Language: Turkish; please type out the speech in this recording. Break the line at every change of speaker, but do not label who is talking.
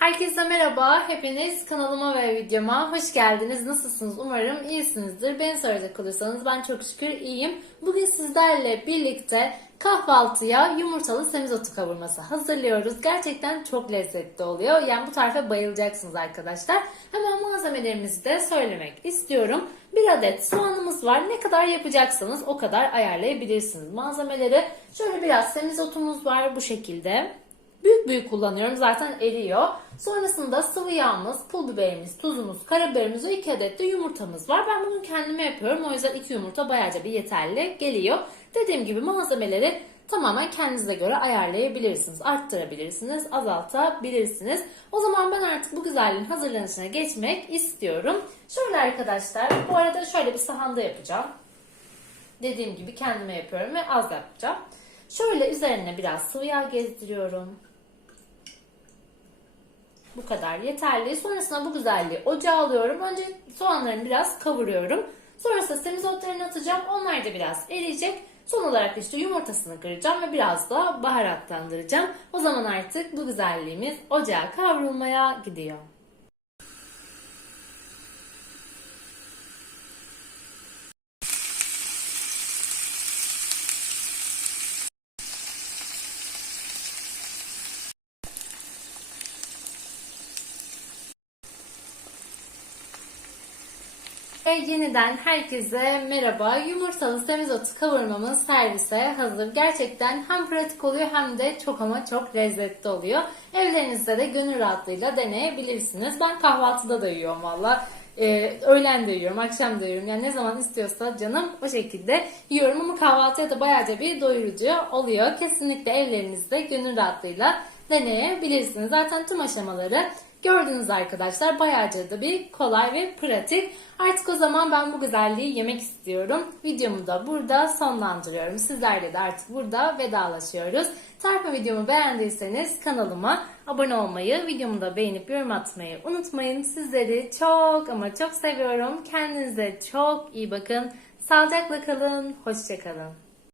Herkese merhaba. Hepiniz kanalıma ve videoma hoş geldiniz. Nasılsınız? Umarım iyisinizdir. Beni soracak olursanız ben çok şükür iyiyim. Bugün sizlerle birlikte kahvaltıya yumurtalı semizotu kavurması hazırlıyoruz. Gerçekten çok lezzetli oluyor. Yani bu tarife bayılacaksınız arkadaşlar. Hemen malzemelerimizi de söylemek istiyorum. Bir adet soğanımız var. Ne kadar yapacaksanız o kadar ayarlayabilirsiniz malzemeleri. Şöyle biraz semizotumuz var bu şekilde. Büyük büyük kullanıyorum zaten eriyor. Sonrasında sıvı yağımız, pul biberimiz, tuzumuz, karabiberimiz ve 2 adet de yumurtamız var. Ben bugün kendime yapıyorum. O yüzden 2 yumurta bayağıca bir yeterli geliyor. Dediğim gibi malzemeleri tamamen kendinize göre ayarlayabilirsiniz. Arttırabilirsiniz, azaltabilirsiniz. O zaman ben artık bu güzelliğin hazırlanışına geçmek istiyorum. Şöyle arkadaşlar, bu arada şöyle bir sahanda yapacağım. Dediğim gibi kendime yapıyorum ve az yapacağım. Şöyle üzerine biraz sıvı yağ gezdiriyorum. Bu kadar yeterli. Sonrasında bu güzelliği ocağa alıyorum. Önce soğanlarını biraz kavuruyorum. Sonrasında semizotlarını atacağım. Onlar da biraz eriyecek. Son olarak işte yumurtasını kıracağım ve biraz da baharatlandıracağım. O zaman artık bu güzelliğimiz ocağa kavrulmaya gidiyor. Ve yeniden herkese merhaba. Yumurtalı semizotu kavurmamız servise hazır. Gerçekten hem pratik oluyor hem de çok ama çok lezzetli oluyor. Evlerinizde de gönül rahatlığıyla deneyebilirsiniz. Ben kahvaltıda da yiyorum valla. Ee, öğlen de yiyorum, akşam da yiyorum. Yani ne zaman istiyorsa canım o şekilde yiyorum ama kahvaltıya da bayağıca bir doyurucu oluyor. Kesinlikle evlerinizde gönül rahatlığıyla deneyebilirsiniz. Zaten tüm aşamaları Gördünüz arkadaşlar bayağıca da bir kolay ve pratik. Artık o zaman ben bu güzelliği yemek istiyorum. Videomu da burada sonlandırıyorum. Sizlerle de artık burada vedalaşıyoruz. Tarife videomu beğendiyseniz kanalıma abone olmayı, videomu da beğenip yorum atmayı unutmayın. Sizleri çok ama çok seviyorum. Kendinize çok iyi bakın. Sağlıcakla kalın. Hoşçakalın.